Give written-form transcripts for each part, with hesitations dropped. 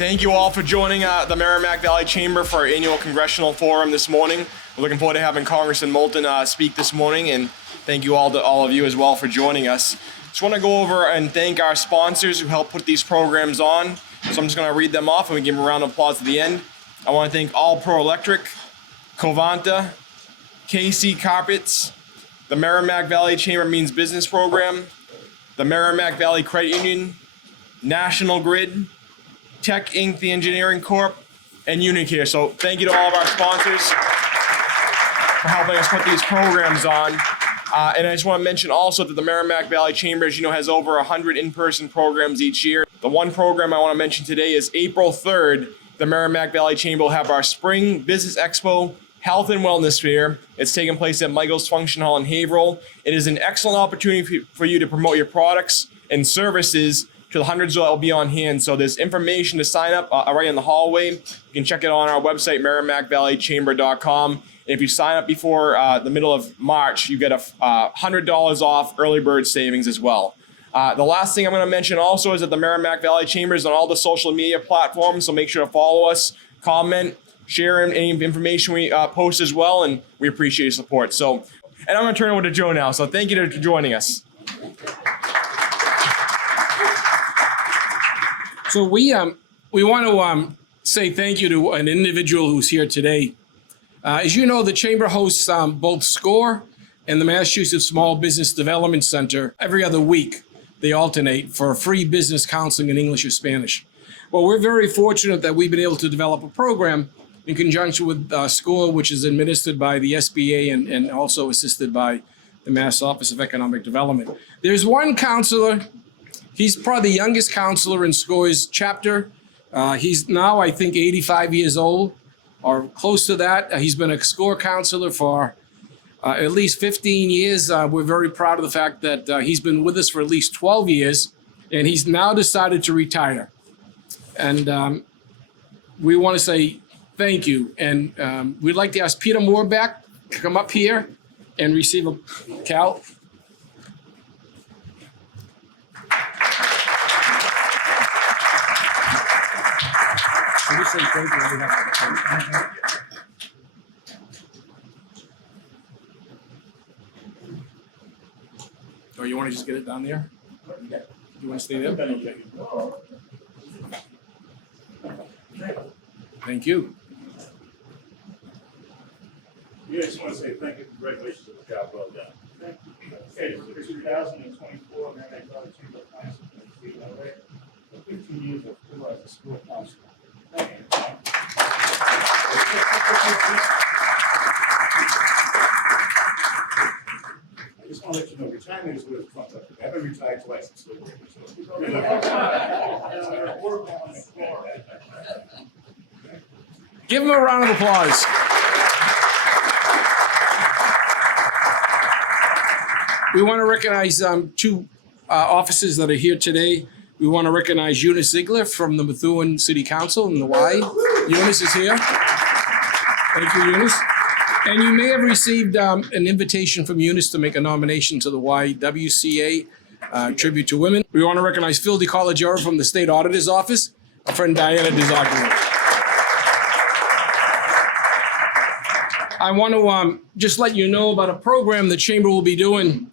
Thank you all for joining the Merrimack Valley Chamber for our annual Congressional Forum this morning. We're looking forward to having Congressman Moulton speak this morning, and thank you all to all of you as well for joining us. Just want to go over and thank our sponsors who helped put these programs on. So I'm just going to read them off and we give them a round of applause at the end. I want to thank All Pro Electric, Covanta, KC Carpets, the Merrimack Valley Chamber Means Business Program, the Merrimack Valley Credit Union, National Grid, Tech Inc., the Engineering Corp., and Unicare. So thank you to all of our sponsors for helping us put these programs on. And I just want to mention also that the Merrimack Valley Chamber, as you know, has over 100 in-person programs each year. The one program I want to mention today is April 3rd. The Merrimack Valley Chamber will have our Spring Business Expo Health and Wellness Fair. It's taking place at Michael's Function Hall in Haverhill. It is an excellent opportunity for you to promote your products and services to the hundreds that will be on hand. So there's information to sign up right in the hallway. You can check it on our website, merrimackvalleychamber.com. And if you sign up before the middle of March, you get a $100 off early bird savings as well. The last thing I'm going to mention also is that the Merrimack Valley Chamber is on all the social media platforms, so make sure to follow us, comment, share any information we post as well, and we appreciate your support. So, and I'm going to turn it over to Joe now, so thank you for joining us. So we want to say thank you to an individual who's here today. As you know, the Chamber hosts both SCORE and the Massachusetts Small Business Development Center every other week. They alternate for free business counseling in English or Spanish. Well, we're very fortunate that we've been able to develop a program in conjunction with SCORE, which is administered by the SBA and also assisted by the Mass Office of Economic Development. There's one counselor. He's probably the youngest counselor in SCORE's chapter. He's now, I think, 85 years old or close to that. He's been a SCORE counselor for at least 15 years. We're very proud of the fact that he's been with us for at least 12 years, and he's now decided to retire. And we want to say thank you. And we'd like to ask Peter Moore back to come up here and receive a Cal. Or you want to just get it down there? You want to stay there? Okay. Thank you. Yeah, I just want to say thank you, congratulations on the job well done. Thank you. Okay, for 2024, Merrimack Valley Chamber of Commerce and 15 years of school as a school counselor. Thank you. I just want to let you know, retirement is where it's from. I haven't retired twice. Give him a round of applause. We want to recognize two officers that are here today. We want to recognize Eunice Ziegler from the Methuen City Council in the Y. Eunice is here. Thank you, Eunice. And you may have received an invitation from Eunice to make a nomination to the YWCA Tribute to Women. We want to recognize Phil DiCollegiero from the State Auditor's Office, our friend Diana DiZoglio. I want to just let you know about a program the Chamber will be doing.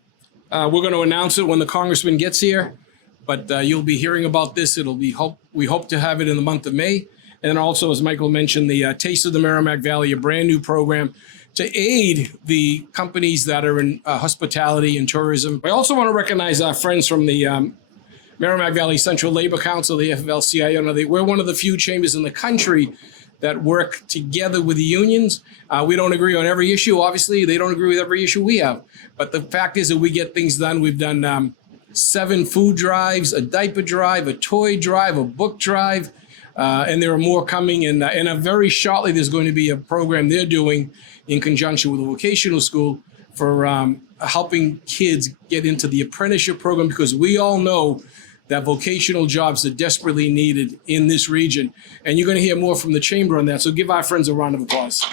We're going to announce it when the Congressman gets here, but you'll be hearing about this. We hope to have it in the month of May. And also, as Michael mentioned, the Taste of the Merrimack Valley, a brand new program to aid the companies that are in hospitality and tourism. I also want to recognize our friends from the Merrimack Valley Central Labor Council, the AFL-CIO. We're one of the few chambers in the country that work together with the unions. We don't agree on every issue. Obviously, they don't agree with every issue we have. But the fact is that we get things done. We've done 7 food drives, a diaper drive, a toy drive, a book drive, and there are more coming. And very shortly, there's going to be a program they're doing in conjunction with a vocational school for helping kids get into the apprenticeship program, because we all know that vocational jobs are desperately needed in this region. And you're going to hear more from the Chamber on that. So give our friends a round of applause.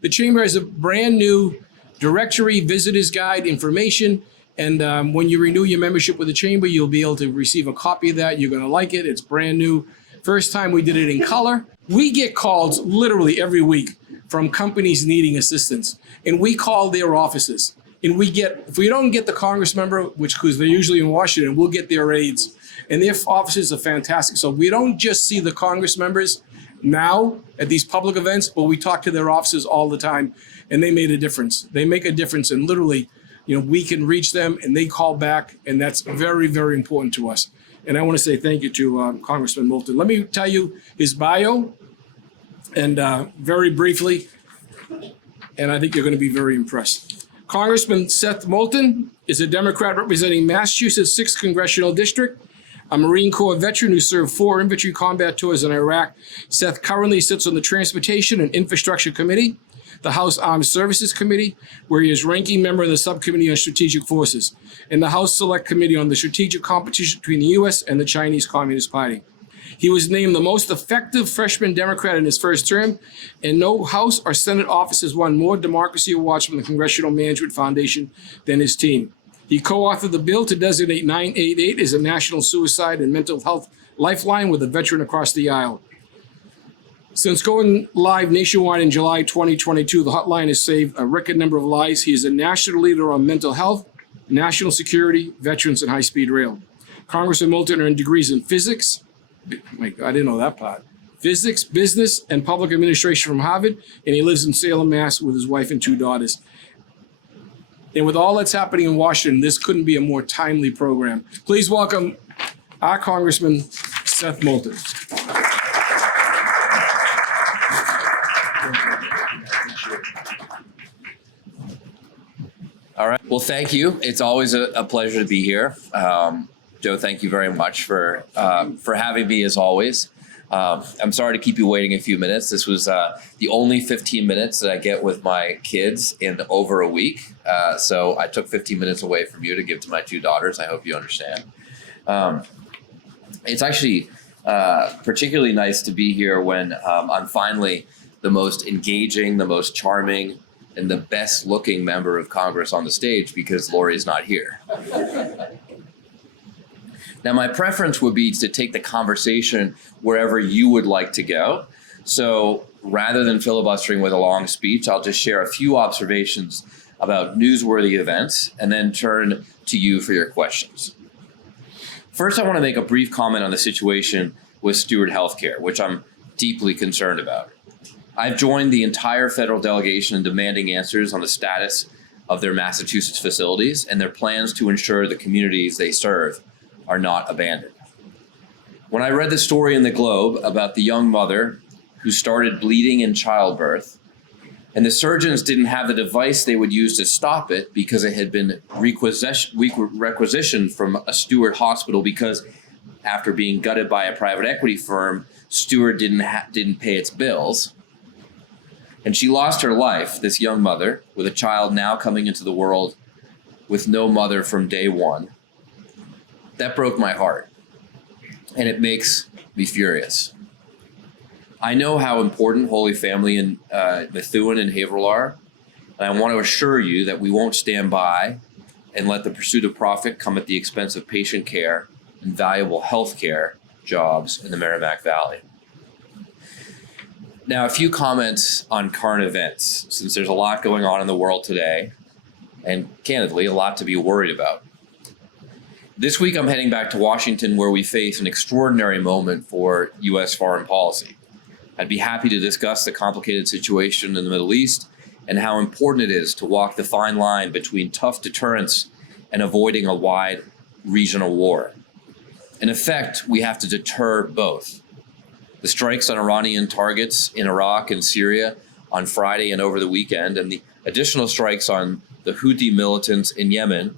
The Chamber has a brand new directory, visitor's guide, information, And when you renew your membership with the chamber, you'll be able to receive a copy of that. You're going to like it. It's brand new. First time we did it in color. We get calls literally every week from companies needing assistance, and we call their offices. And if we don't get the Congress member, because they're usually in Washington, we'll get their aides. And their offices are fantastic. So we don't just see the Congress members now at these public events, but we talk to their offices all the time, and they made a difference. They make a difference, and literally, we can reach them, and they call back, and that's very, very important to us. And I want to say thank you to Congressman Moulton. Let me tell you his bio, and very briefly, and I think you're going to be very impressed. Congressman Seth Moulton is a Democrat representing Massachusetts' 6th Congressional District, a Marine Corps veteran who served 4 infantry combat tours in Iraq. Seth currently sits on the Transportation and Infrastructure Committee, the House Armed Services Committee, where he is ranking member of the Subcommittee on Strategic Forces, and the House Select Committee on the Strategic Competition between the U.S. and the Chinese Communist Party. He was named the most effective freshman Democrat in his first term, and no House or Senate office has won more democracy awards from the Congressional Management Foundation than his team. He co-authored the bill to designate 988 as a national suicide and mental health lifeline with a veteran across the aisle. Since going live nationwide in July 2022, the hotline has saved a record number of lives. He is a national leader on mental health, national security, veterans, and high-speed rail. Congressman Moulton earned degrees in physics. I didn't know that part. Physics, business, and public administration from Harvard, and he lives in Salem, Mass. With his wife and 2 daughters. And with all that's happening in Washington, this couldn't be a more timely program. Please welcome our Congressman, Seth Moulton. All right. Well, thank you. It's always a pleasure to be here. Joe, thank you very much for having me as always. I'm sorry to keep you waiting a few minutes. This was the only 15 minutes that I get with my kids in over a week. So I took 15 minutes away from you to give to my 2 daughters. I hope you understand. It's actually particularly nice to be here when I'm finally the most engaging, the most charming, and the best looking member of Congress on the stage because Lori's not here. Now, my preference would be to take the conversation wherever you would like to go. So rather than filibustering with a long speech, I'll just share a few observations about newsworthy events and then turn to you for your questions. First, I want to make a brief comment on the situation with Steward Healthcare, which I'm deeply concerned about. I've joined the entire federal delegation in demanding answers on the status of their Massachusetts facilities and their plans to ensure the communities they serve are not abandoned. When I read the story in the Globe about the young mother who started bleeding in childbirth, and the surgeons didn't have the device they would use to stop it because it had been requisitioned from a Steward hospital because after being gutted by a private equity firm, Steward didn't pay its bills. And she lost her life, this young mother, with a child now coming into the world with no mother from day one. That broke my heart, and it makes me furious. I know how important Holy Family in Methuen and Haverhill are, and I want to assure you that we won't stand by and let the pursuit of profit come at the expense of patient care and valuable health care jobs in the Merrimack Valley. Now, a few comments on current events, since there's a lot going on in the world today, and candidly, a lot to be worried about. This week, I'm heading back to Washington, where we face an extraordinary moment for U.S. foreign policy. I'd be happy to discuss the complicated situation in the Middle East and how important it is to walk the fine line between tough deterrence and avoiding a wide regional war. In effect, we have to deter both. The strikes on Iranian targets in Iraq and Syria on Friday and over the weekend, and the additional strikes on the Houthi militants in Yemen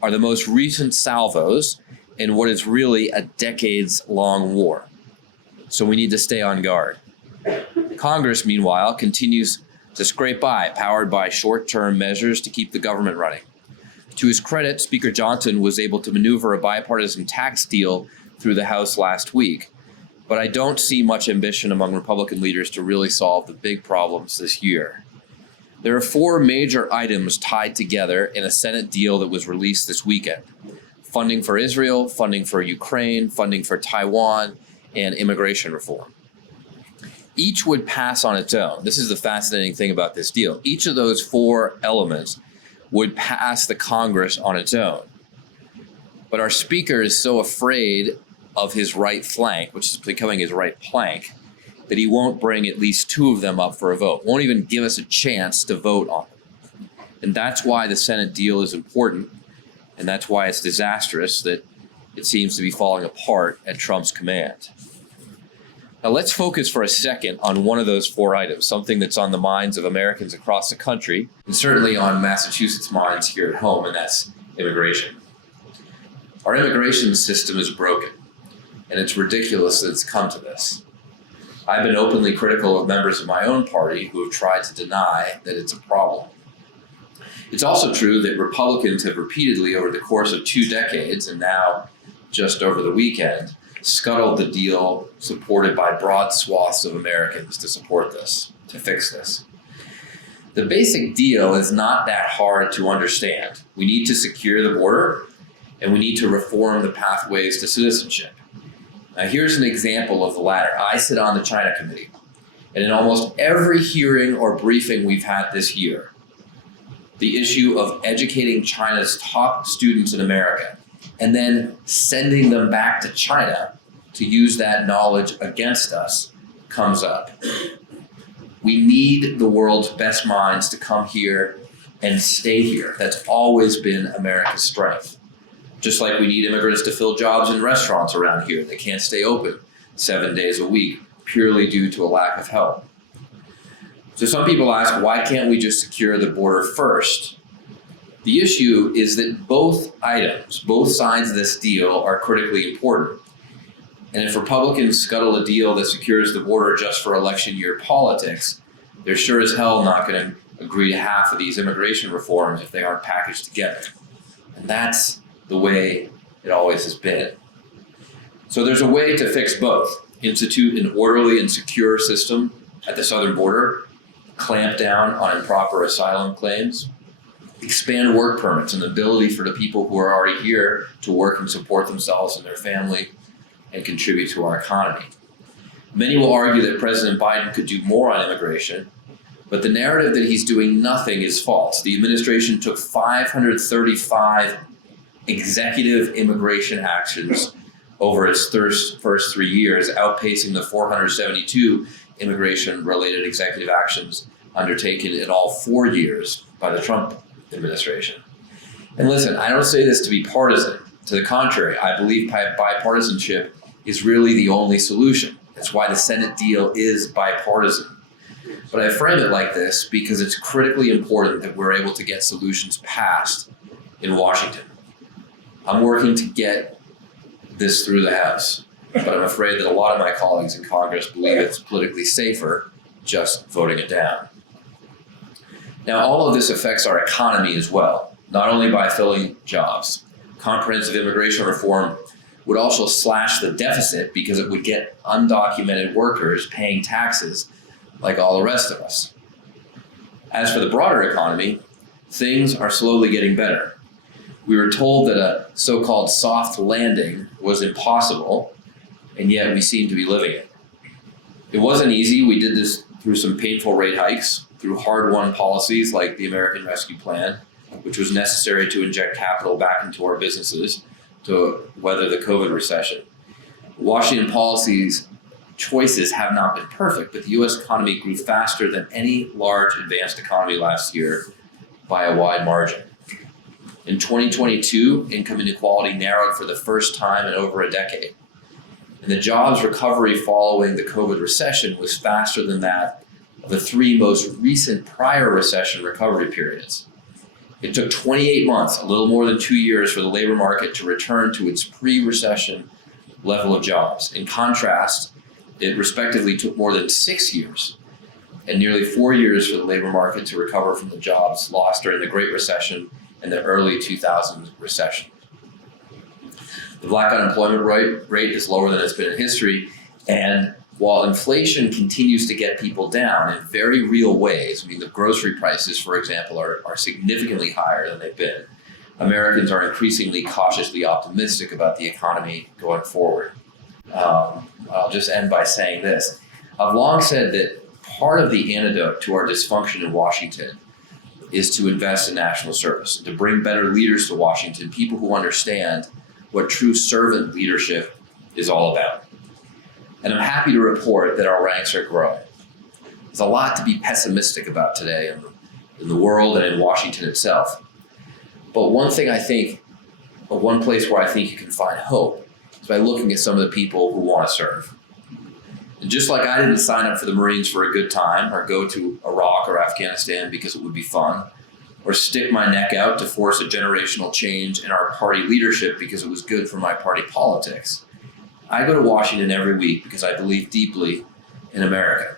are the most recent salvos in what is really a decades-long war. So we need to stay on guard. Congress, meanwhile, continues to scrape by, powered by short-term measures to keep the government running. To his credit, Speaker Johnson was able to maneuver a bipartisan tax deal through the House last week, but I don't see much ambition among Republican leaders to really solve the big problems this year. There are 4 major items tied together in a Senate deal that was released this weekend: funding for Israel, funding for Ukraine, funding for Taiwan, and immigration reform. Each would pass on its own. This is the fascinating thing about this deal. Each of those 4 elements would pass the Congress on its own. But our speaker is so afraid of his right flank, which is becoming his right plank, that he won't bring at least 2 of them up for a vote, won't even give us a chance to vote on them. And that's why the Senate deal is important, and that's why it's disastrous that it seems to be falling apart at Trump's command. Now let's focus for a second on one of those 4 items, something that's on the minds of Americans across the country, and certainly on Massachusetts' minds here at home, and that's immigration. Our immigration system is broken, and it's ridiculous that it's come to this. I've been openly critical of members of my own party who have tried to deny that it's a problem. It's also true that Republicans have repeatedly over the course of 2 decades, and now just over the weekend, scuttled the deal supported by broad swaths of Americans to support this, to fix this. The basic deal is not that hard to understand. We need to secure the border, and we need to reform the pathways to citizenship. Now here's an example of the latter. I sit on the China Committee, and in almost every hearing or briefing we've had this year, the issue of educating China's top students in America and then sending them back to China to use that knowledge against us comes up. We need the world's best minds to come here and stay here. That's always been America's strength. Just like we need immigrants to fill jobs in restaurants around here. They can't stay open 7 days a week purely due to a lack of help. So some people ask, why can't we just secure the border first? The issue is that both items, both sides of this deal are critically important. And if Republicans scuttle a deal that secures the border just for election year politics, they're sure as hell not going to agree to half of these immigration reforms if they aren't packaged together. And that's the way it always has been. So there's a way to fix both. Institute an orderly and secure system at the southern border, clamp down on improper asylum claims, expand work permits and the ability for the people who are already here to work and support themselves and their family and contribute to our economy. Many will argue that President Biden could do more on immigration, but the narrative that he's doing nothing is false. The administration took 535 executive immigration actions over its first 3 years, outpacing the 472 immigration-related executive actions undertaken in all 4 years by the Trump administration. And listen, I don't say this to be partisan. To the contrary, I believe bipartisanship is really the only solution. That's why the Senate deal is bipartisan. But I frame it like this because it's critically important that we're able to get solutions passed in Washington. I'm working to get this through the House, but I'm afraid that a lot of my colleagues in Congress believe it's politically safer just voting it down. Now, all of this affects our economy as well, not only by filling jobs. Comprehensive immigration reform would also slash the deficit because it would get undocumented workers paying taxes like all the rest of us. As for the broader economy, things are slowly getting better. We were told that a so-called soft landing was impossible, and yet we seem to be living it. It wasn't easy. We did this through some painful rate hikes, through hard-won policies like the American Rescue Plan, which was necessary to inject capital back into our businesses to weather the COVID recession. Washington policies choices have not been perfect, but the U.S. economy grew faster than any large advanced economy last year by a wide margin. In 2022, income inequality narrowed for the first time in over a decade. And the jobs recovery following the COVID recession was faster than that of the 3 most recent prior recession recovery periods. It took 28 months, a little more than 2 years, for the labor market to return to its pre-recession level of jobs. In contrast, it respectively took more than 6 years and nearly 4 years for the labor market to recover from the jobs lost during the Great Recession and the early 2000s recession. The black unemployment rate is lower than it's been in history, and while inflation continues to get people down in very real ways, I mean, the grocery prices, for example, are significantly higher than they've been. Americans are increasingly cautiously optimistic about the economy going forward. I'll just end by saying this. I've long said that part of the antidote to our dysfunction in Washington is to invest in national service, to bring better leaders to Washington, people who understand what true servant leadership is all about. And I'm happy to report that our ranks are growing. There's a lot to be pessimistic about today in the world and in Washington itself. But one place where I think you can find hope is by looking at some of the people who want to serve. And just like I didn't sign up for the Marines for a good time, or go to Iraq or Afghanistan because it would be fun, or stick my neck out to force a generational change in our party leadership because it was good for my party politics, I go to Washington every week because I believe deeply in America.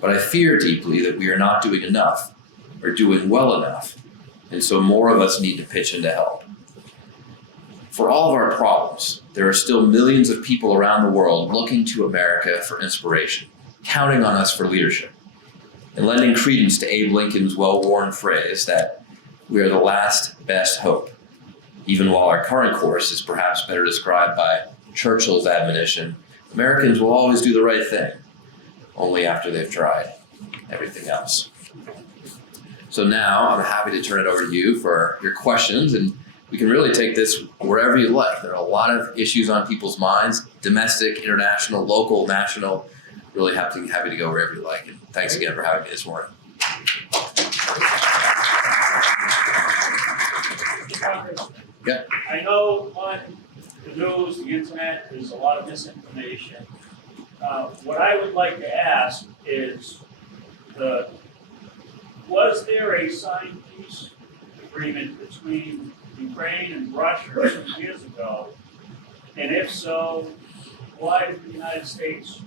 But I fear deeply that we are not doing enough or doing well enough, and so more of us need to pitch in to help. For all of our problems, there are still millions of people around the world looking to America for inspiration, counting on us for leadership, and lending credence to Abe Lincoln's well-worn phrase that we are the last best hope, even while our current course is perhaps better described by Churchill's admonition, Americans will always do the right thing, only after they've tried everything else. So now I'm happy to turn it over to you for your questions, and we can really take this wherever you like. There are a lot of issues on people's minds, domestic, international, local, national. Really happy to go wherever you like. And thanks again for having me this morning. Yeah. I know on the news, the internet, there's a lot of misinformation. What I would like to ask is, was there a signed peace agreement between Ukraine and Russia some years ago? And if so, why did the United States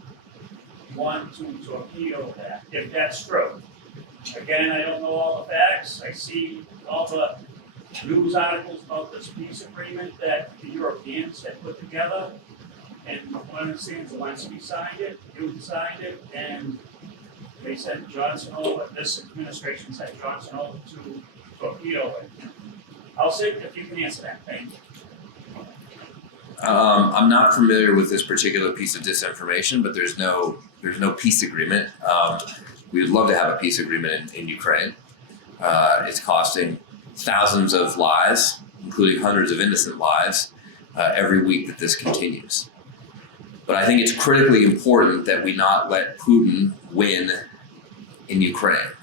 want to torpedo that, if that's true? Again, I don't know all the facts. I see all the news articles about this peace agreement that the Europeans had put together. And one understands Zelensky signed it, Putin signed it, and they sent Johnson over, this administration sent Johnson over to torpedo it. I'll see if you can answer that. Thank you. I'm not familiar with this particular piece of disinformation, but there's no peace agreement. We would love to have a peace agreement in Ukraine. It's costing thousands of lives, including hundreds of innocent lives, every week that this continues. But I think it's critically important that we not let Putin win in Ukraine.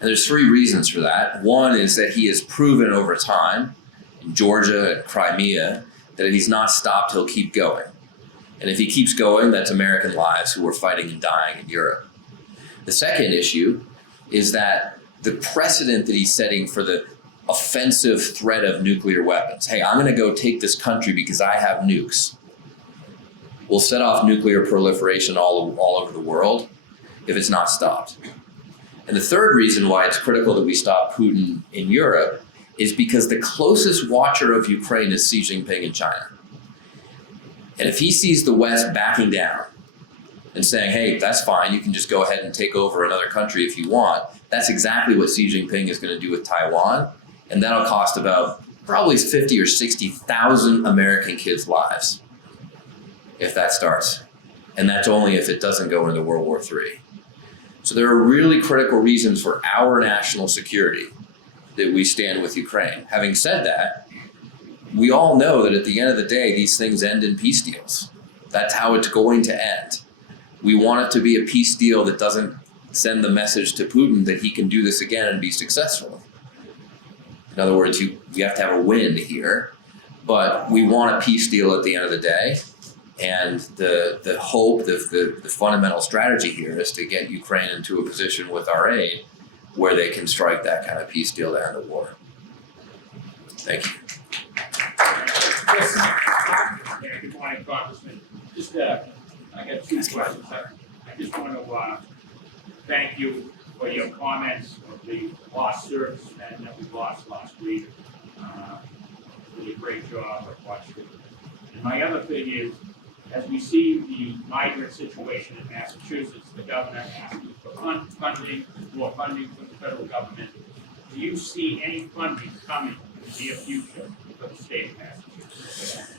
And there's three reasons for that. One is that he has proven over time in Georgia and Crimea that if he's not stopped, he'll keep going. And if he keeps going, that's American lives who are fighting and dying in Europe. The second issue is that the precedent that he's setting for the offensive threat of nuclear weapons, hey, I'm gonna go take this country because I have nukes, will set off nuclear proliferation all over the world if it's not stopped. And the third reason why it's critical that we stop Putin in Europe is because the closest watcher of Ukraine is Xi Jinping in China. And if he sees the West backing down and saying, hey, that's fine, you can just go ahead and take over another country if you want, that's exactly what Xi Jinping is going to do with Taiwan. And that'll cost about probably 50 or 60,000 American kids' lives if that starts. And that's only if it doesn't go into World War III. So there are really critical reasons for our national security that we stand with Ukraine. Having said that, we all know that at the end of the day, these things end in peace deals. That's how it's going to end. We want it to be a peace deal that doesn't send the message to Putin that he can do this again and be successful. In other words, we have to have a win here, but we want a peace deal at the end of the day. And the hope, the fundamental strategy here is to get Ukraine into a position with our aid where they can strike that kind of peace deal to end the war. Thank you. Yeah, good morning, Congressman. Just, I got two questions. I just want to thank you for your comments of the lost servicemen that we lost last week. You did a great job of watching. And my other thing is, as we see the migrant situation in Massachusetts, the governor asking for funding, more funding from the federal government. Do you see any funding coming in the near future for the state of Massachusetts?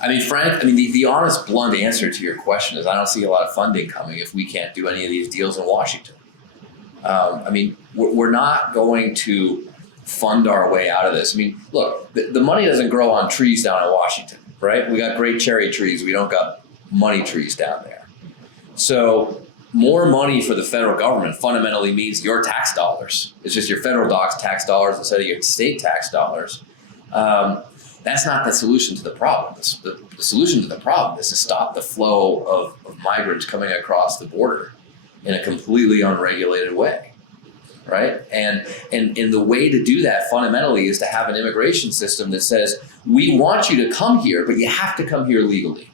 I mean, Frank, the honest, blunt answer to your question is I don't see a lot of funding coming if we can't do any of these deals in Washington. We're not going to fund our way out of this. I mean, look, the money doesn't grow on trees down in Washington, right? We got great cherry trees. We don't got money trees down there. So more money for the federal government fundamentally means your tax dollars. It's just your federal tax dollars instead of your state tax dollars. That's not the solution to the problem. The solution to the problem is to stop the flow of migrants coming across the border in a completely unregulated way, right? And the way to do that fundamentally is to have an immigration system that says, we want you to come here, but you have to come here legally.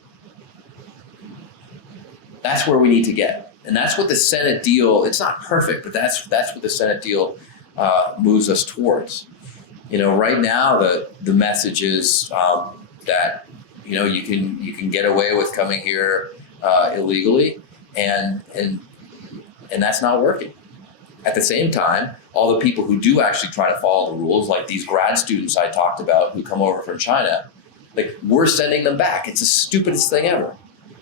That's where we need to get. And that's what the Senate deal, it's not perfect, but that's what the Senate deal moves us towards. Right now the message is that you can get away with coming here illegally, and that's not working. At the same time, all the people who do actually try to follow the rules, like these grad students I talked about who come over from China, like we're sending them back. It's the stupidest thing ever.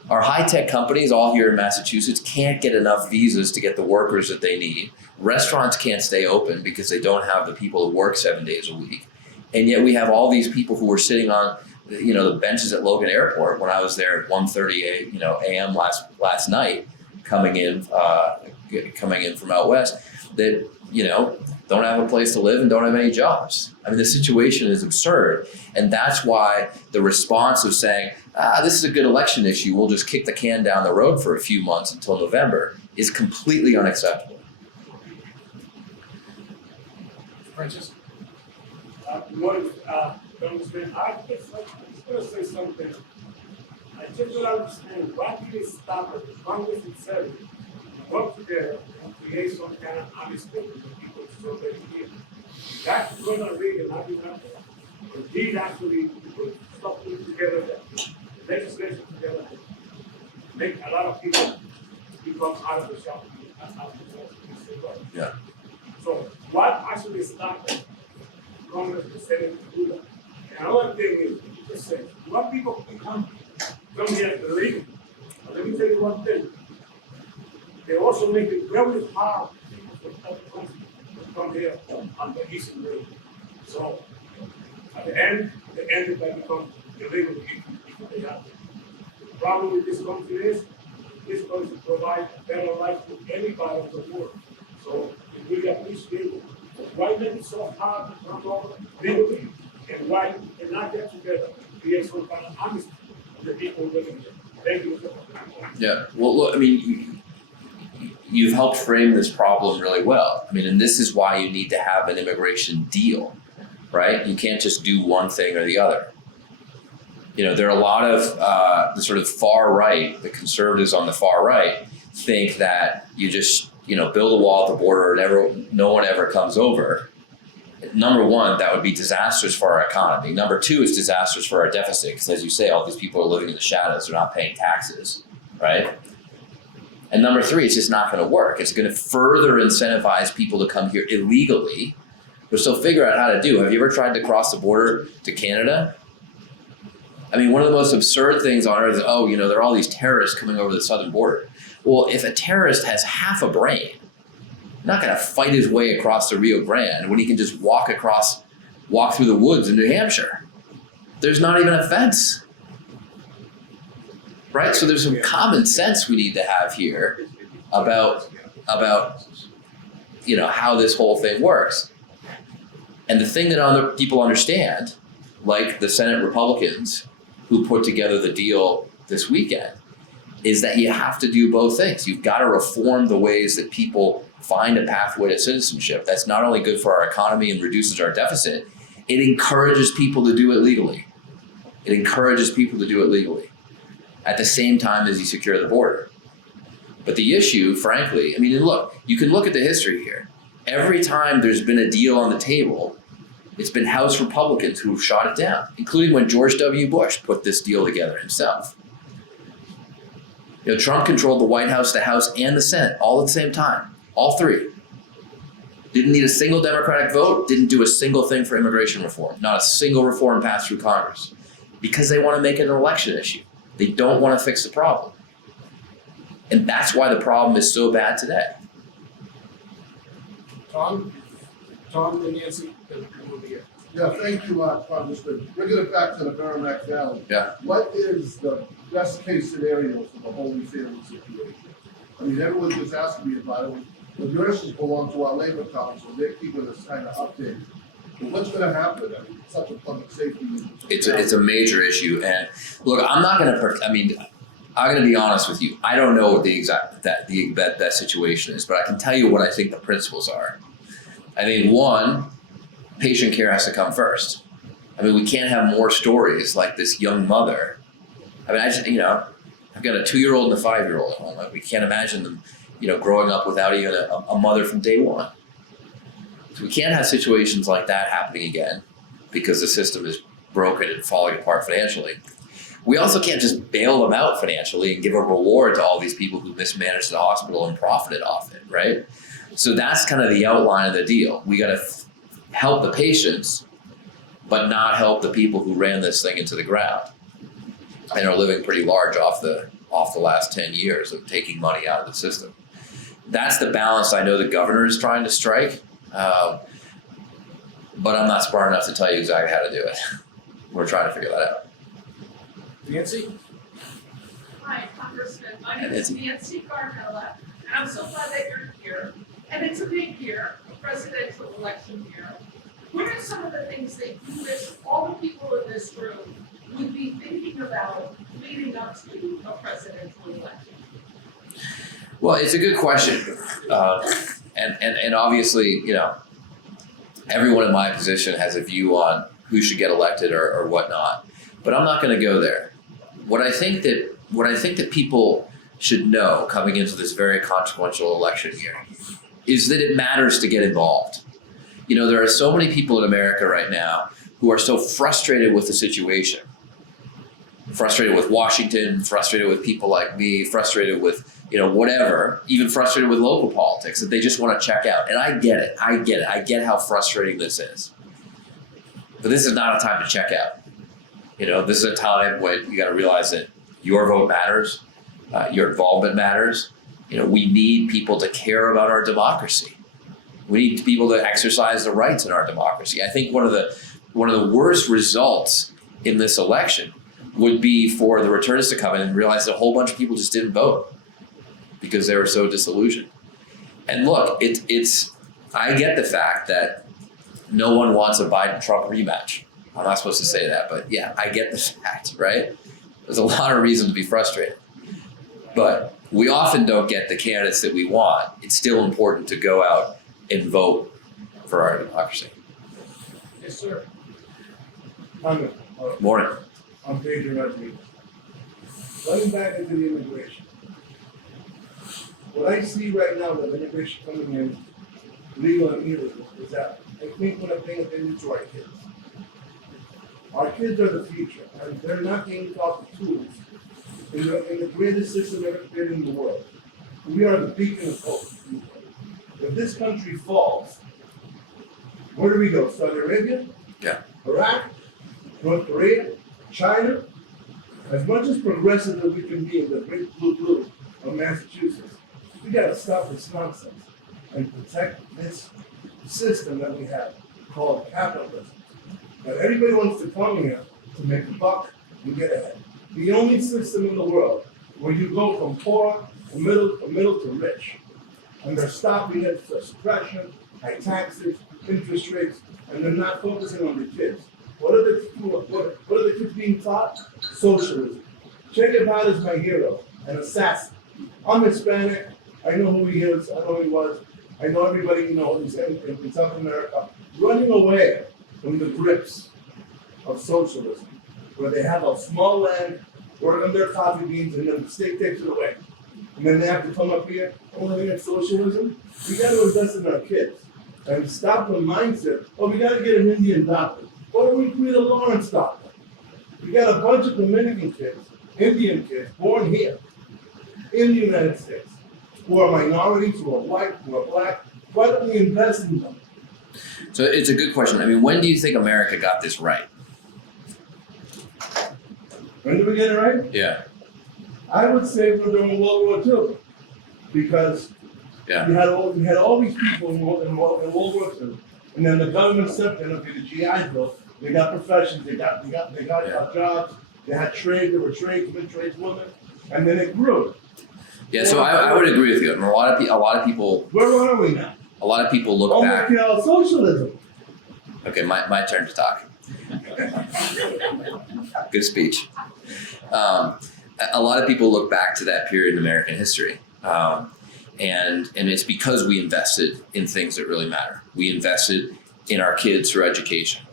Our high-tech companies all here in Massachusetts can't get enough visas to get the workers that they need. Restaurants can't stay open because they don't have the people to work 7 days a week. And yet we have all these people who were sitting on, the benches at Logan Airport when I was there at 1:30 a.m. last night, coming in from out west, that don't have a place to live and don't have any jobs. I mean, the situation is absurd, and that's why the response of saying, this is a good election issue, we'll just kick the can down the road for a few months until November, is completely unacceptable. Francis? Congressman, I just want to say something. I just don't understand why did it stop at the Congress itself, work together and create some kind of amnesty for the people so they can. That's Ronald Reagan, I remember. But he actually put something together, legislation together, make a lot of people become out of the shop. Yeah. So what actually stopped Congress to say to do that? And another thing is, you just say, what people come here to leave. Let me tell you one thing. They also make it very hard for people from other countries to come here on the eastern road. So at the end it might become illegal if they have to. The problem with this country is this country provides a better life to anybody in the world. So if we appreciate it, why make it so hard to come over legally, and why cannot get together to create some kind of honesty for the people living here? Thank you. Yeah. Well, look, you've helped frame this problem really well. And this is why you need to have an immigration deal, right? You can't just do one thing or the other. There are a lot of the sort of far right, the conservatives on the far right, think that you just build a wall at the border and no one ever comes over. Number one, that would be disastrous for our economy. Number two, it's disastrous for our deficit because, as you say, all these people are living in the shadows. They're not paying taxes, right? And number three, it's just not going to work. It's going to further incentivize people to come here illegally, but still figure out how to do. Have you ever tried to cross the border to Canada? One of the most absurd things on earth is, there are all these terrorists coming over the southern border. Well, if a terrorist has half a brain, he's not going to fight his way across the Rio Grande when he can just walk through the woods in New Hampshire. There's not even a fence. Right? So there's some common sense we need to have here about how this whole thing works. And the thing that other people understand, like the Senate Republicans who put together the deal this weekend, is that you have to do both things. You've got to reform the ways that people find a pathway to citizenship. That's not only good for our economy and reduces our deficit, it encourages people to do it legally. At the same time as you secure the border. But the issue, frankly, look, you can look at the history here. Every time there's been a deal on the table, It's been House Republicans who've shot it down, including when George W. Bush put this deal together himself. You know, Trump controlled the White House, the House, and the Senate all at the same time. All three. Didn't need a single Democratic vote, didn't do a single thing for immigration reform. Not a single reform passed through Congress. Because they want to make it an election issue. They don't want to fix the problem. And that's why the problem is so bad today. Tom and Nancy, over here. Yeah, thank you, Congressman. Bringing it back to the Merrimack Valley. Yeah. What is the best case scenario for the Holy Family situation? I mean, everyone just asking me about it. The nurses belong to our labor council. They're keeping us kind of updated. But what's going to happen? I mean, it's such a public safety issue. It's a major issue. And look, I'm going to be honest with you. I don't know what the exact that situation is, but I can tell you what I think the principles are. I think one, patient care has to come first. I mean, we can't have more stories like this young mother. I mean, I've got a 2-year-old and a 5-year-old at home. Like, we can't imagine them, growing up without even a mother from day one. So we can't have situations like that happening again because the system is broken and falling apart financially. We also can't just bail them out financially and give a reward to all these people who mismanaged the hospital and profited off it, right? So that's kind of the outline of the deal. We got to help the patients, but not help the people who ran this thing into the ground and are living pretty large off the last 10 years of taking money out of the system. That's the balance I know the governor is trying to strike, but I'm not smart enough to tell you exactly how to do it. We're trying to figure that out. Nancy? Hi, Congressman. My name is Nancy Garnella, and I'm so glad that you're here. And it's a big year, a presidential election year. What are some of the things that you wish all the people in this room would be thinking about leading up to a presidential election? Well, it's a good question. And obviously, everyone in my position has a view on who should get elected or whatnot. But I'm not going to go there. What I think that people should know coming into this very consequential election year is that it matters to get involved. There are so many people in America right now who are so frustrated with the situation, frustrated with Washington, frustrated with people like me, frustrated with, whatever, even frustrated with local politics, that they just want to check out. And I get it. I get how frustrating this is. But this is not a time to check out. This is a time when you got to realize that your vote matters, your involvement matters. We need people to care about our democracy. We need people to exercise the rights in our democracy. I think one of the worst results in this election would be for the returnists to come in and realize that a whole bunch of people just didn't vote because they were so disillusioned. And look, I get the fact that no one wants a Biden-Trump rematch. I'm not supposed to say that, but yeah, I get the fact, right? There's a lot of reason to be frustrated. But we often don't get the candidates that we want. It's still important to go out and vote for our democracy. Yes, sir. Morning. I'm Pedro Rodriguez. Running back into the immigration. What I see right now with immigration coming in, legal and illegal, is that I think we're not paying attention to our kids. Our kids are the future, and they're not being taught the tools in the greatest system ever created in the world. We are the beacon of hope. If this country falls, where do we go? Saudi Arabia? Yeah. Iraq? North Korea? China? As much as progressive as we can be in the great blue of Massachusetts, we gotta stop this nonsense and protect this system that we have called capitalism. But everybody wants to come here to make a buck and get ahead. The only system in the world where you go from poor to middle to rich. And they're stopping it for suppression, high taxes, interest rates, and they're not focusing on the kids. What are the kids being taught? Socialism. Che Guevara is my hero, an assassin. I'm Hispanic. I know who he is. I know who he was. I know everybody who's in South America running away from the grips of socialism, where they have a small land, work on their coffee beans, and then the state takes it away. And then they have to come up here, living in socialism. We got to invest in our kids. and stop the mindset, oh, we gotta get an Indian doctor. Why don't we create a Lawrence doctor? We got a bunch of Dominican kids, Indian kids, born here in the United States, who are minorities, who are white, who are black. Why don't we invest in them? So it's a good question. I mean, when do you think America got this right? When did we get it right? Yeah. I would say during World War II, because Yeah. we had all these people in World War II, and then the government stepped in, okay, the GI Bill, they got professions, they got jobs, they had trade, they were tradesmen, tradeswomen, and then it grew. Yeah. So I would agree with you. And a lot of people Where are we now? look back. Almost socialism. Okay, my turn to talk. Good speech. A lot of people look back to that period in American history, and it's because we invested in things that really matter. We invested in our kids through education.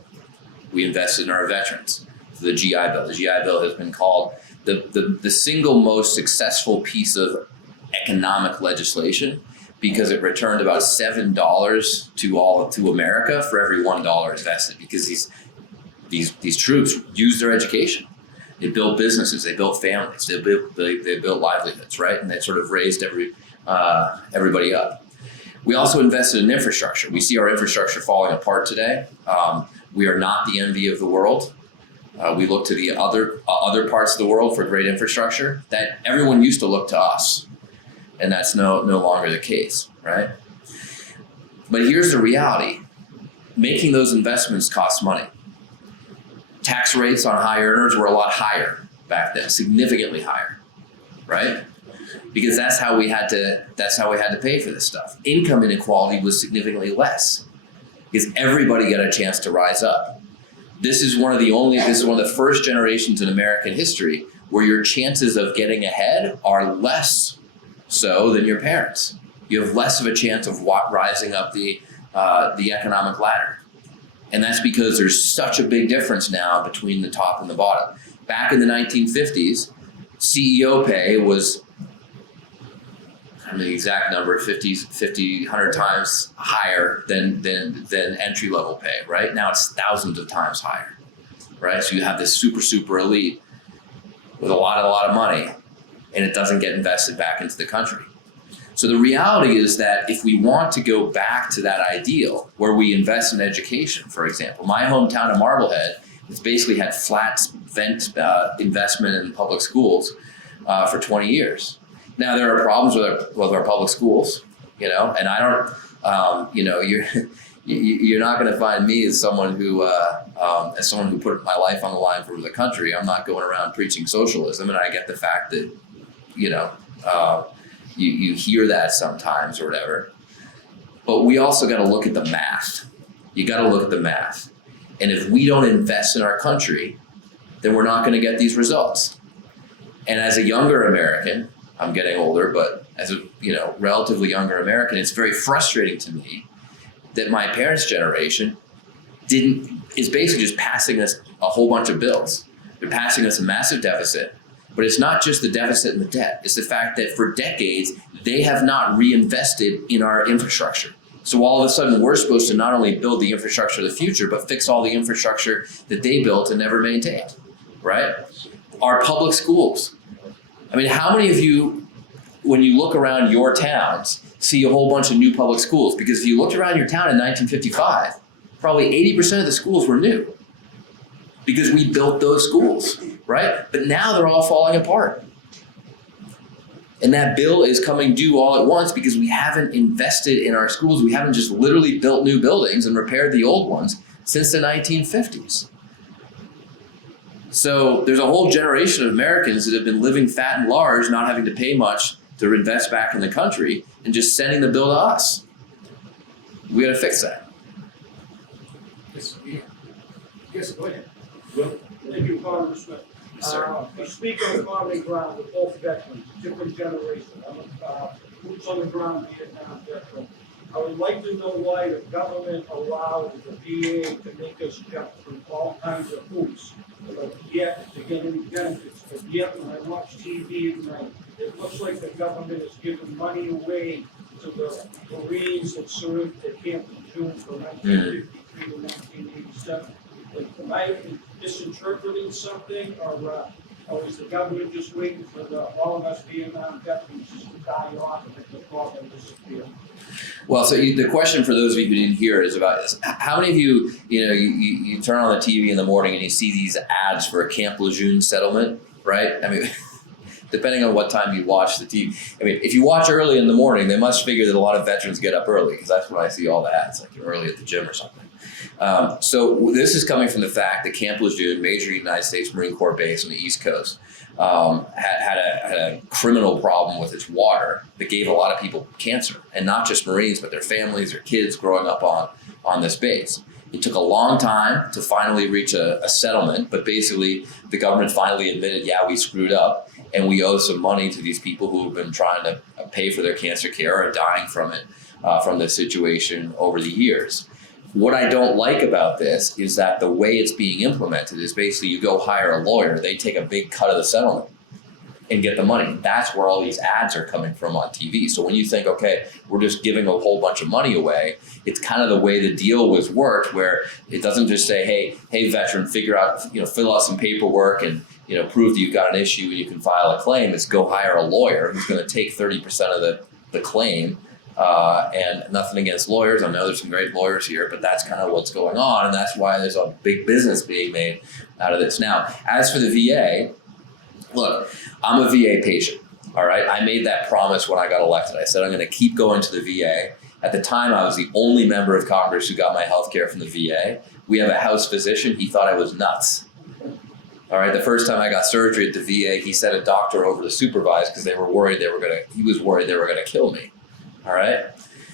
We invested in our veterans. The GI Bill. The GI Bill has been called the single most successful piece of economic legislation because it returned about $7 to America for every $1 invested, because these troops used their education. They built businesses, they built families, they built livelihoods, right? And they sort of raised everybody up. We also invested in infrastructure. We see our infrastructure falling apart today. We are not the envy of the world. We look to the other parts of the world for great infrastructure. That everyone used to look to us, and that's no longer the case, right? But here's the reality: making those investments costs money. Tax rates on high earners were a lot higher back then, significantly higher, right? Because that's how we had to pay for this stuff. Income inequality was significantly less because everybody got a chance to rise up. This is one of the first generations in American history where your chances of getting ahead are less so than your parents. You have less of a chance of rising up the economic ladder. And that's because there's such a big difference now between the top and the bottom. Back in the 1950s, CEO pay was, I don't know the exact number, 100 times higher than entry level pay, right? Now it's thousands of times higher, right? So you have this super elite with a lot of money, and it doesn't get invested back into the country. So the reality is that if we want to go back to that ideal where we invest in education, for example, my hometown of Marblehead has basically had flat investment in public schools for 20 years. Now there are problems with our public schools, and I don't, you're not going to find me as someone who put my life on the line for the country. I'm not going around preaching socialism, and I get the fact that, you hear that sometimes or whatever, but we also got to look at the math. You got to look at the math. And if we don't invest in our country, then we're not going to get these results. And as a younger American, I'm getting older, but as a relatively younger American, it's very frustrating to me that my parents' generation is basically just passing us a whole bunch of bills. They're passing us a massive deficit. But it's not just the deficit and the debt. It's the fact that for decades, they have not reinvested in our infrastructure. So all of a sudden, we're supposed to not only build the infrastructure of the future, but fix all the infrastructure that they built and never maintained, right? Our public schools. I mean, how many of you, when you look around your towns, see a whole bunch of new public schools? Because if you looked around your town in 1955, probably 80% of the schools were new because we built those schools. Right? But now they're all falling apart. And that bill is coming due all at once because we haven't invested in our schools. We haven't just literally built new buildings and repaired the old ones since the 1950s. So there's a whole generation of Americans that have been living fat and large, not having to pay much to invest back in the country and just sending the bill to us. We got to fix that. Yes, go ahead. Thank you, Congressman. We speak on common ground with both veterans, different generations. I'm a boots on the ground Vietnam veteran. I would like to know why the government allowed the VA to make us jump through all kinds of hoops, but yet to get any benefits. But yet, when I watch TV at night, it looks like the government is giving money away to the Marines that served at Camp June from 1953 to 1987. Like, am I misinterpreting something, or is the government just waiting for all of us Vietnam veterans just to die off and the problem disappear? Well, so the question for those of you who didn't hear is about this. How many of you, you turn on the TV in the morning and you see these ads for a Camp Lejeune settlement, right? I mean, depending on what time you watch the TV. I mean, if you watch early in the morning, they must figure that a lot of veterans get up early, because that's when I see all the ads, like you're early at the gym or something. So this is coming from the fact that Camp Lejeune, major United States Marine Corps base on the East Coast, had a criminal problem with its water that gave a lot of people cancer, and not just Marines, but their families, their kids growing up on this base. It took a long time to finally reach a settlement, but basically the government finally admitted, yeah, we screwed up, and we owe some money to these people who have been trying to pay for their cancer care or dying from it, from this situation over the years. What I don't like about this is that the way it's being implemented is basically you go hire a lawyer, they take a big cut of the settlement and get the money. That's where all these ads are coming from on TV. So when you think, okay, we're just giving a whole bunch of money away, it's kind of the way the deal was worked, where it doesn't just say, hey, veteran, fill out some paperwork and prove that you've got an issue and you can file a claim. It's go hire a lawyer who's going to take 30% of the claim. And nothing against lawyers. I know there's some great lawyers here, but that's kind of what's going on, and that's why there's a big business being made out of this. Now, as for the VA, look, I'm a VA patient, all right? I made that promise when I got elected. I said I'm going to keep going to the VA. At the time, I was the only member of Congress who got my health care from the VA. We have a house physician. He thought I was nuts. All right, the first time I got surgery at the VA, he sent a doctor over to supervise because he was worried they were going to kill me. All right.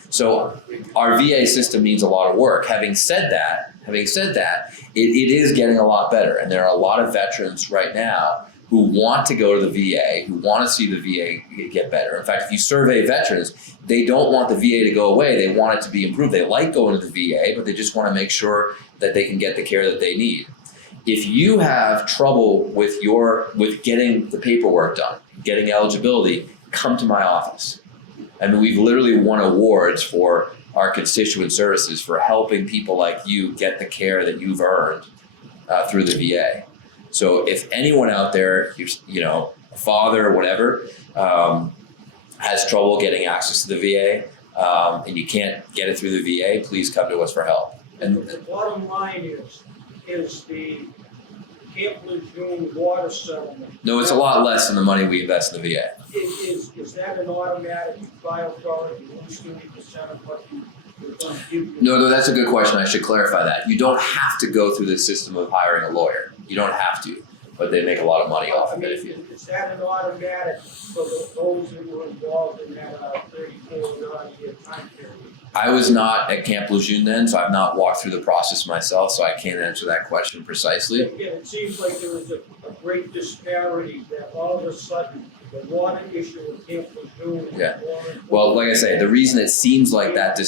So our VA system needs a lot of work. Having said that, it is getting a lot better. And there are a lot of veterans right now who want to go to the VA, who want to see the VA get better. In fact, if you survey veterans, they don't want the VA to go away. They want it to be improved. They like going to the VA, but they just want to make sure that they can get the care that they need. If you have trouble with getting the paperwork done, getting eligibility, come to my office. I mean, we've literally won awards for our constituent services for helping people like you get the care that you've earned through the VA. So if anyone out there, a father or whatever, has trouble getting access to the VA, and you can't get it through the VA, please come to us for help. And the bottom line is the Camp Lejeune water settlement. No, it's a lot less than the money we invest in the VA. Is that an automatic file for it? You lose 30% of what you're going to give you? No, that's a good question. I should clarify that. You don't have to go through the system of hiring a lawyer. You don't have to, but they make a lot of money off of it. Is that an automatic for those who were involved in that 34-year time period? I was not at Camp Lejeune then, so I've not walked through the process myself, so I can't answer that question precisely. Again, it seems like there was a great disparity that all of a sudden the water issue with Camp Lejeune. Yeah. Well, like I say, the reason it seems like that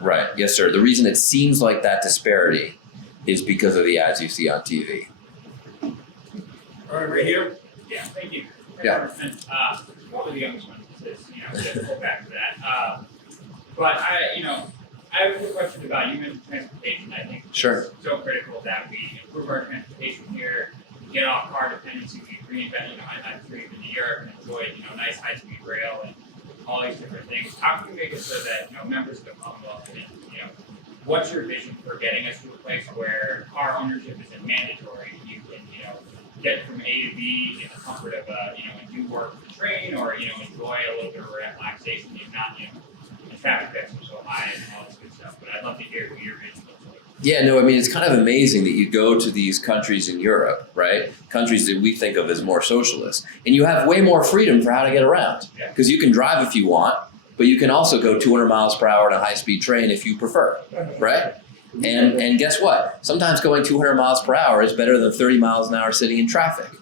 right, yes, sir. The reason it seems like that disparity is because of the ads you see on TV. All right here. Yeah, thank you. Yeah. Probably the youngest one says, to go back to that. But I have a quick question about you mentioned transportation. I think Sure. it's so critical that we improve our transportation here, get off car dependency, we reinvent, I'm sure you've been to Europe and enjoyed, nice high-speed rail and all these different things. How can we make it so that, members of the Commonwealth can, what's your vision for getting us to a place where car ownership isn't mandatory? You can, get from A to B in the comfort of, and do work for the train or, enjoy a little bit of relaxation, not, traffic that's so high and all this good stuff. But I'd love to hear what your vision looks like. Yeah, no, I mean, it's kind of amazing that you go to these countries in Europe, right? Countries that we think of as more socialist, and you have way more freedom for how to get around. Because you can drive if you want, but you can also go 200 miles per hour in a high-speed train if you prefer, right? And guess what? Sometimes going 200 miles per hour is better than 30 miles an hour sitting in traffic,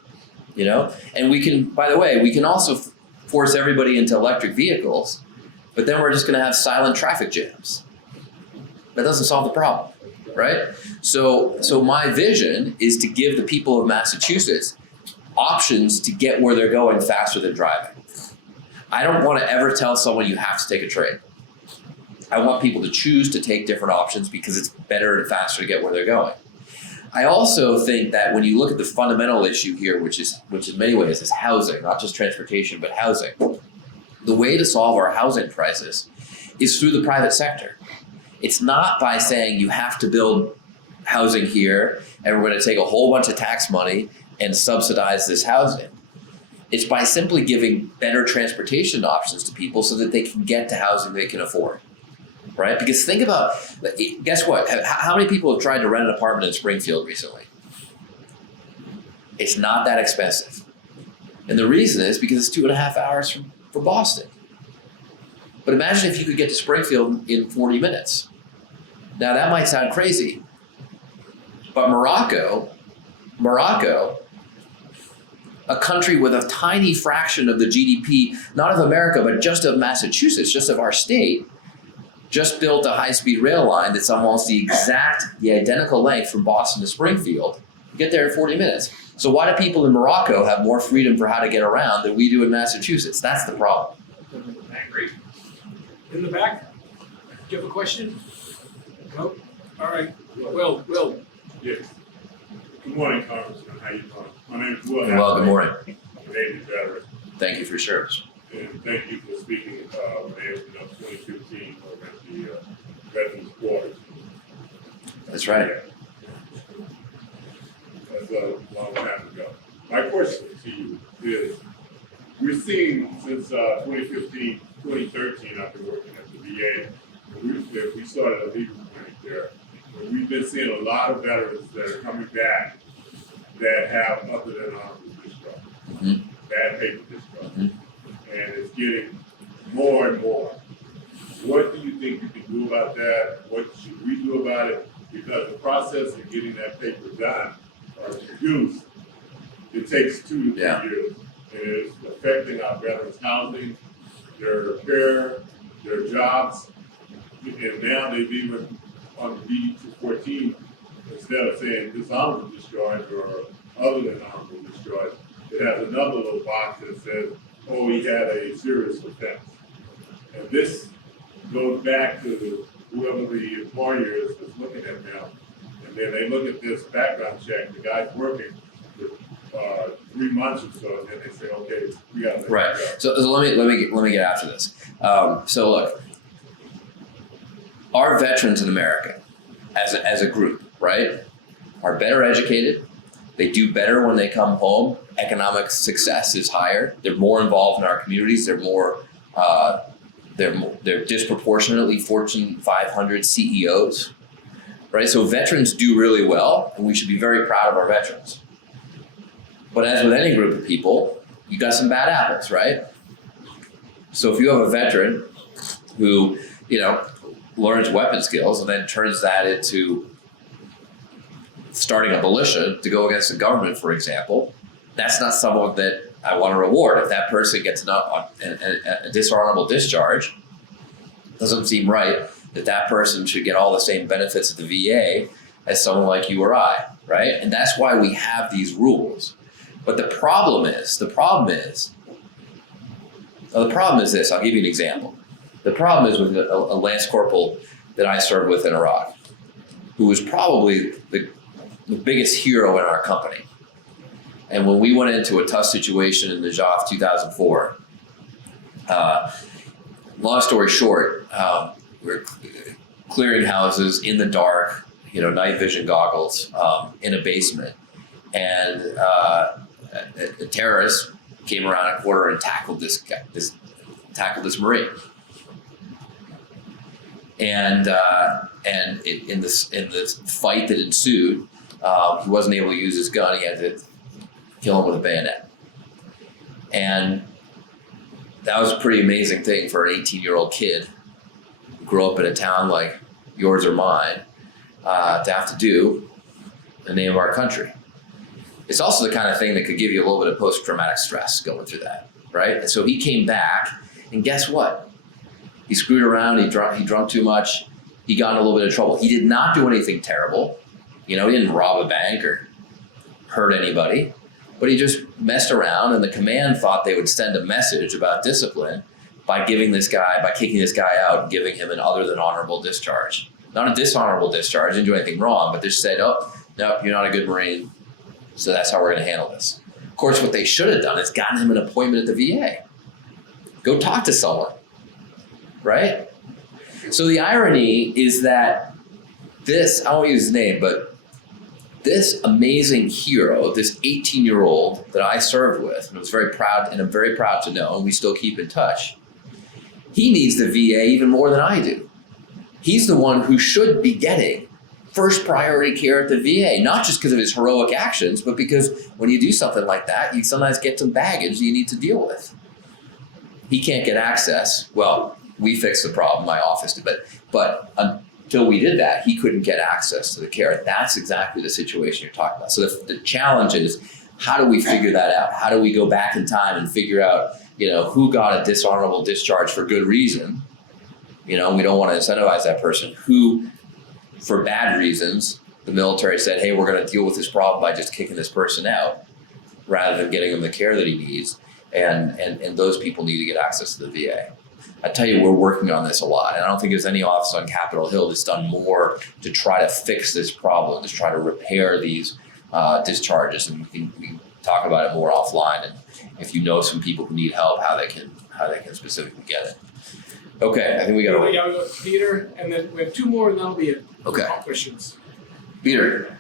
And we can, by the way, we can also force everybody into electric vehicles, but then we're just going to have silent traffic jams. That doesn't solve the problem, right? So my vision is to give the people of Massachusetts options to get where they're going faster than driving. I don't want to ever tell someone you have to take a train. I want people to choose to take different options because it's better and faster to get where they're going. I also think that when you look at the fundamental issue here, which in many ways is housing, not just transportation, but housing, the way to solve our housing crisis is through the private sector. It's not by saying you have to build housing here and we're going to take a whole bunch of tax money and subsidize this housing. It's by simply giving better transportation options to people so that they can get to housing they can afford, right? Because think about, guess what? How many people have tried to rent an apartment in Springfield recently? It's not that expensive. And the reason is because it's 2.5 hours from Boston. But imagine if you could get to Springfield in 40 minutes. Now that might sound crazy, but Morocco, a country with a tiny fraction of the GDP, not of America, but just of Massachusetts, just of our state, just built a high-speed rail line that's almost the identical length from Boston to Springfield. You get there in 40 minutes. So why do people in Morocco have more freedom for how to get around than we do in Massachusetts? That's the problem. I agree. In the back, do you have a question? No? All right. Will. Yes. Good morning, Congressman. How you doing? My name is Will. Well, good morning. I'm a Navy veteran, Thank you for your service. and thank you for speaking when they opened up 2015 over at the Veterans Quarters. That's right. That's a long time ago. My question to you is, we're seeing since 2015, 2013, I've been working at the VA. We started a legal clinic there. And we've been seeing a lot of veterans that are coming back that have other than honorable discharge, bad paper discharge. And it's getting more and more. What do you think you can do about that? What should we do about it? Because the process of getting that paper done or produced, it takes 2 to 3 years. And it's affecting our veterans' housing, their repair, their jobs. And now they've even on the BD 214, instead of saying dishonorable discharge or other than honorable discharge, it has another little box that says, oh, he had a serious offense. And this goes back to whoever the employer is that's looking at them. And then they look at this background check, the guy's working for 3 months or so, and then they say, okay, we got to Right. So let me get after this. So look, our veterans in America, as a group, right, are better educated. They do better when they come home. Economic success is higher. They're more involved in our communities. They're more. They're disproportionately Fortune 500 CEOs, right? So veterans do really well, and we should be very proud of our veterans. But as with any group of people, you got some bad apples, right? So if you have a veteran who, learns weapon skills and then turns that into starting a militia to go against the government, for example, that's not someone that I want to reward. If that person gets a dishonorable discharge, it doesn't seem right that person should get all the same benefits at the VA as someone like you or I, right? And that's why we have these rules. But the problem is this. I'll give you an example. The problem is with a Lance Corporal that I served with in Iraq, who was probably the biggest hero in our company. And when we went into a tough situation in Najaf 2004, long story short, we're clearing houses in the dark, night vision goggles, in a basement. And a terrorist came around a corner and tackled this Marine. And in this fight that ensued, he wasn't able to use his gun. He had to kill him with a bayonet. And that was a pretty amazing thing for an 18-year-old kid who grew up in a town like yours or mine to have to do in the name of our country. It's also the kind of thing that could give you a little bit of post-traumatic stress going through that, right? And so he came back, and guess what? He screwed around, he drunk too much, he got in a little bit of trouble. He did not do anything terrible. He didn't rob a bank or hurt anybody, but he just messed around, and the command thought they would send a message about discipline by kicking this guy out and giving him an other than honorable discharge. Not a dishonorable discharge, didn't do anything wrong, but they said, oh, no, you're not a good Marine, so that's how we're gonna handle this. Of course, what they should have done is gotten him an appointment at the VA. Go talk to someone, right? So the irony is that I won't use his name, but this amazing hero, this 18-year-old that I served with, and I'm very proud to know, and we still keep in touch, he needs the VA even more than I do. He's the one who should be getting first priority care at the VA, not just because of his heroic actions, but because when you do something like that, you sometimes get some baggage that you need to deal with. He can't get access. Well, we fixed the problem, my office did, but until we did that, he couldn't get access to the care. That's exactly the situation you're talking about. So the challenge is, how do we figure that out? How do we go back in time and figure out, who got a dishonorable discharge for good reason? We don't want to incentivize that person. Who, for bad reasons, the military said, hey, we're going to deal with this problem by just kicking this person out, rather than getting him the care that he needs. And those people need to get access to the VA. I tell you, we're working on this a lot, and I don't think there's any office on Capitol Hill that's done more to try to fix this problem, to try to repair these discharges. And we can talk about it more offline, and if you know some people who need help, how they can specifically get it. Okay, I think we got We got Peter, and then we have two more, and that'll be it. Okay. Questions. Peter.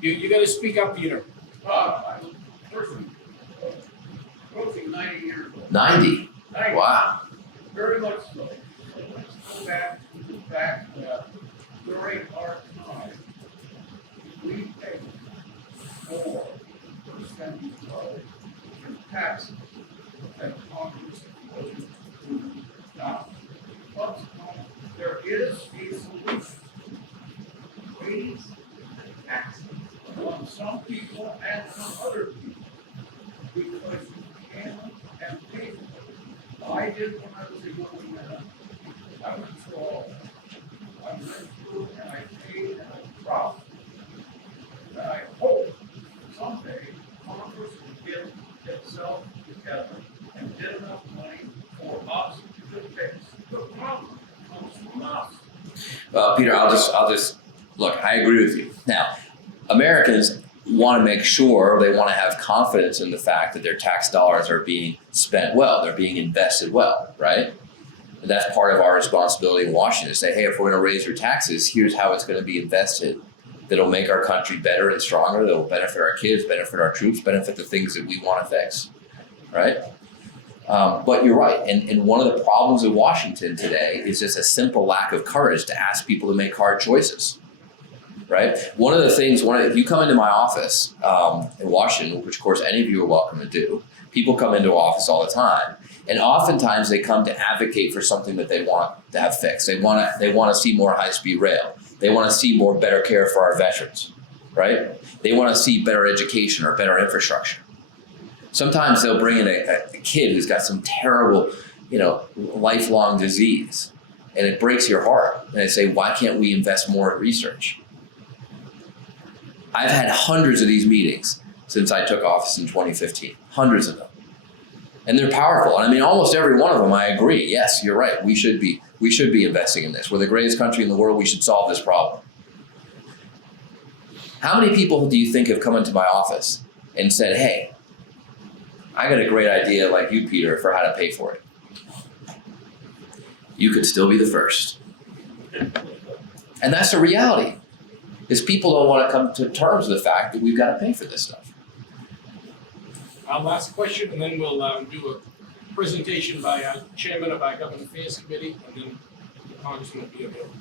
You got to speak up, Peter. I'm a person approaching 90 years old. 90. 90. Wow. Very much so. Let's go back to the fact that during our time, we paid more percentage of taxes than Congress was doing now. But there is a solution. Raise the taxes on some people and on other people, because you can and pay for it. I did when I was a young man. I went through all that. I went through and I paid and I dropped. And I hope someday Congress will get itself together and get enough money for us to fix the problem. It comes from us. Peter, I'll just look, I agree with you. Now, Americans want to make sure, they want to have confidence in the fact that their tax dollars are being spent well, they're being invested well, right? And that's part of our responsibility in Washington, to say, hey, if we're going to raise your taxes, here's how it's going to be invested that'll make our country better and stronger, that'll benefit our kids, benefit our troops, benefit the things that we want to fix, right? But you're right, and one of the problems in Washington today is just a simple lack of courage to ask people to make hard choices. Right? One of the things, if you come into my office in Washington, which of course any of you are welcome to do, people come into office all the time, and oftentimes they come to advocate for something that they want to have fixed. They want to see more high-speed rail. They want to see more better care for our veterans, right? They want to see better education or better infrastructure. Sometimes they'll bring in a kid who's got some terrible, lifelong disease, and it breaks your heart. And they say, why can't we invest more in research? I've had hundreds of these meetings since I took office in 2015, hundreds of them. And they're powerful. And I mean, almost every one of them, I agree. Yes, you're right. We should be investing in this. We're the greatest country in the world. We should solve this problem. How many people do you think have come into my office and said, hey, I got a great idea like you, Peter, for how to pay for it? You could still be the first. And that's the reality. Is people don't want to come to terms with the fact that we've got to pay for this stuff. Last question, and then we'll do a presentation by Chairman of our Government Affairs Committee, and then the Congressman will be available.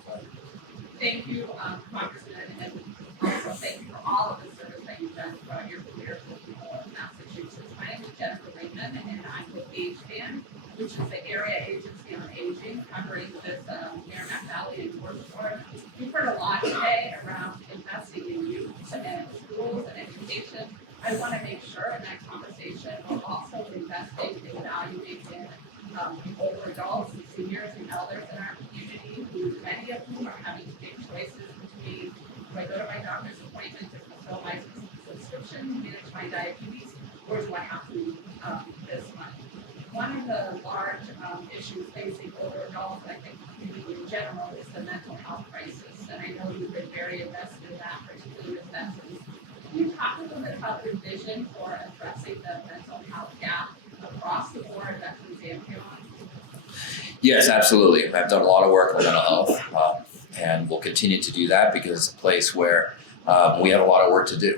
Thank you, Congressman, and also thank you for all of the service that you've done throughout your career in Massachusetts. My name is Jennifer Raymond, and I'm with AgeBand, which is the Area Agency on Aging, covering this Merrimack Valley and North. We've heard a lot today around investing in youth and schools and education. I want to make sure in that conversation we're also investing in evaluating older adults and seniors and elders in our community, who many of whom are having to make choices between, do I go to my doctor's appointment to fulfill my subscription, manage my diabetes, or do I have to this month. One of the large issues facing older adults, I think, the community in general, is the mental health crisis. And I know you've been very invested in that, particularly with veterans. Can you talk a little bit about your vision for addressing the mental health gap across the board, veterans and beyond? Yes, absolutely. I've done a lot of work on mental health, and we'll continue to do that because it's a place where we have a lot of work to do.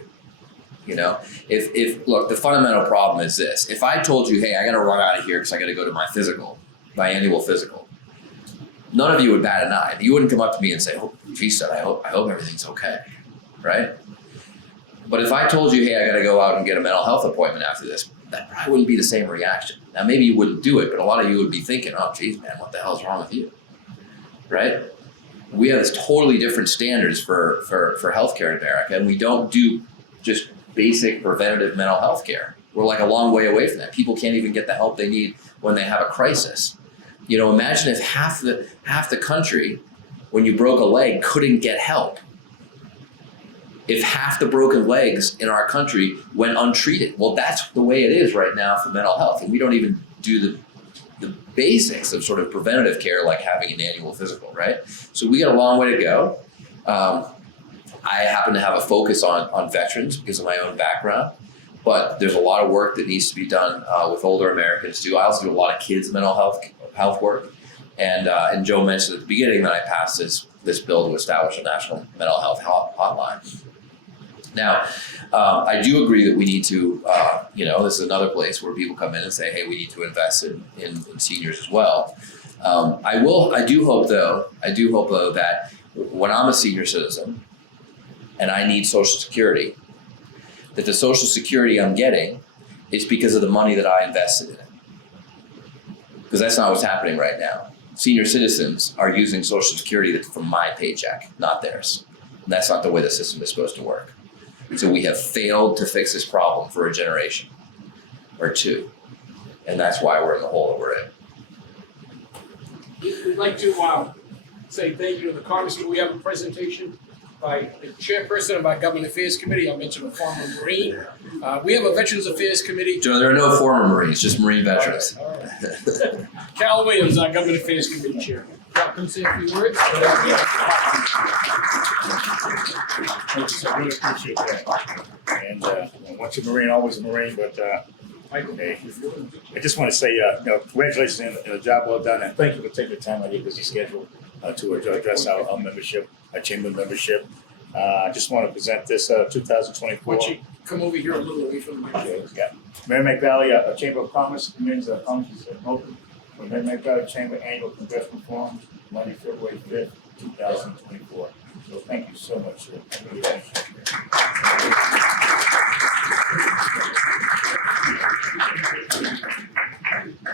You know, if look, the fundamental problem is this: if I told you, hey, I got to run out of here because I got to go to my annual physical, none of you would bat an eye. You wouldn't come up to me and say, "Oh, geez, Seth, I hope everything's okay," right? But if I told you, hey, I got to go out and get a mental health appointment after this, that probably wouldn't be the same reaction. Now, maybe you wouldn't do it, but a lot of you would be thinking, "Oh, geez, man, what the hell's wrong with you?" Right? We have this totally different standards for healthcare in America, and we don't do just basic preventative mental health care. We're like a long way away from that. People can't even get the help they need when they have a crisis. You know, imagine if half the country, when you broke a leg, couldn't get help. If half the broken legs in our country went untreated. Well, that's the way it is right now for mental health. And we don't even do the basics of sort of preventative care like having an annual physical, right? So we got a long way to go. I happen to have a focus on veterans because of my own background, but there's a lot of work that needs to be done with older Americans too. I also do a lot of kids' mental health work, and Joe mentioned at the beginning that I passed this bill to establish a national mental health hotline. Now, I do agree that we need to, this is another place where people come in and say, hey, we need to invest in seniors as well. I do hope though that when I'm a senior citizen and I need Social Security, that the Social Security I'm getting is because of the money that I invested in it. Because that's not what's happening right now. Senior citizens are using Social Security from my paycheck, not theirs. And that's not the way the system is supposed to work. So we have failed to fix this problem for a generation or two. And that's why we're in the hole that we're in. We'd like to say thank you to the Congressman. We have a presentation by the chairperson of our Government Affairs Committee. I mentioned a former Marine. We have a Veterans Affairs Committee. Joe, there are no former Marines, just Marine veterans. All right. Cal Williams, our Government Affairs Committee chair. Come say a few words. I really appreciate that. And once a Marine, always a Marine, but hey, I just want to say, congratulations on a job well done, and thank you for taking the time out of your busy schedule to address our membership, our chamber membership. I just want to present this 2024. Why don't you come over here a little away from the microphone? Yeah. Merrimack Valley Chamber of Commerce commends Congressman Moulton for Merrimack Valley Chamber Annual Congressional Forum, Monday, February 5th, 2024. So thank you so much, sir.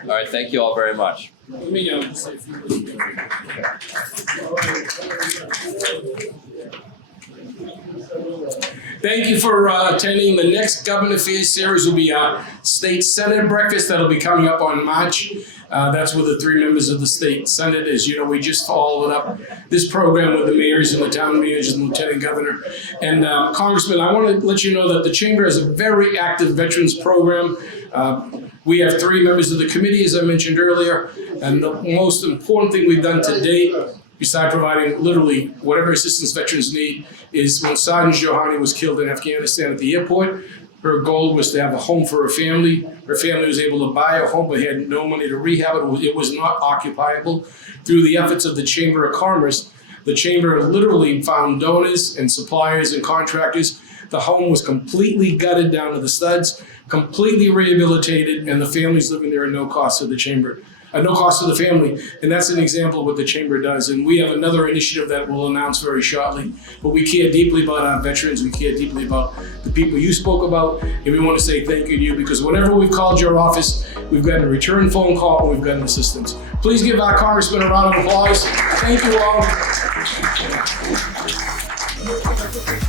All right, thank you all very much. Let me say a few words. Thank you for attending. The next Government Affairs series will be our State Senate breakfast. That'll be coming up on March. That's with the 3 members of the State Senate. As you know, we just followed up this program with the mayors and the town managers and lieutenant governor. And Congressman, I want to let you know that the Chamber has a very active veterans program. We have 3 members of the committee, as I mentioned earlier. And the most important thing we've done to date, besides providing literally whatever assistance veterans need, is when Sergeant Johani was killed in Afghanistan at the airport, her goal was to have a home for her family. Her family was able to buy a home, but had no money to rehab it. It was not occupiable. Through the efforts of the Chamber of Commerce, the Chamber literally found donors and suppliers and contractors. The home was completely gutted down to the studs, completely rehabilitated, and the families living there at no cost to the Chamber. No cost to the family, and that's an example of what the Chamber does. And we have another initiative that we'll announce very shortly. But we care deeply about our veterans. We care deeply about the people you spoke about, and we want to say thank you to you, because whenever we've called your office, we've gotten a return phone call and we've gotten assistance. Please give our Congressman a round of applause. Thank you all.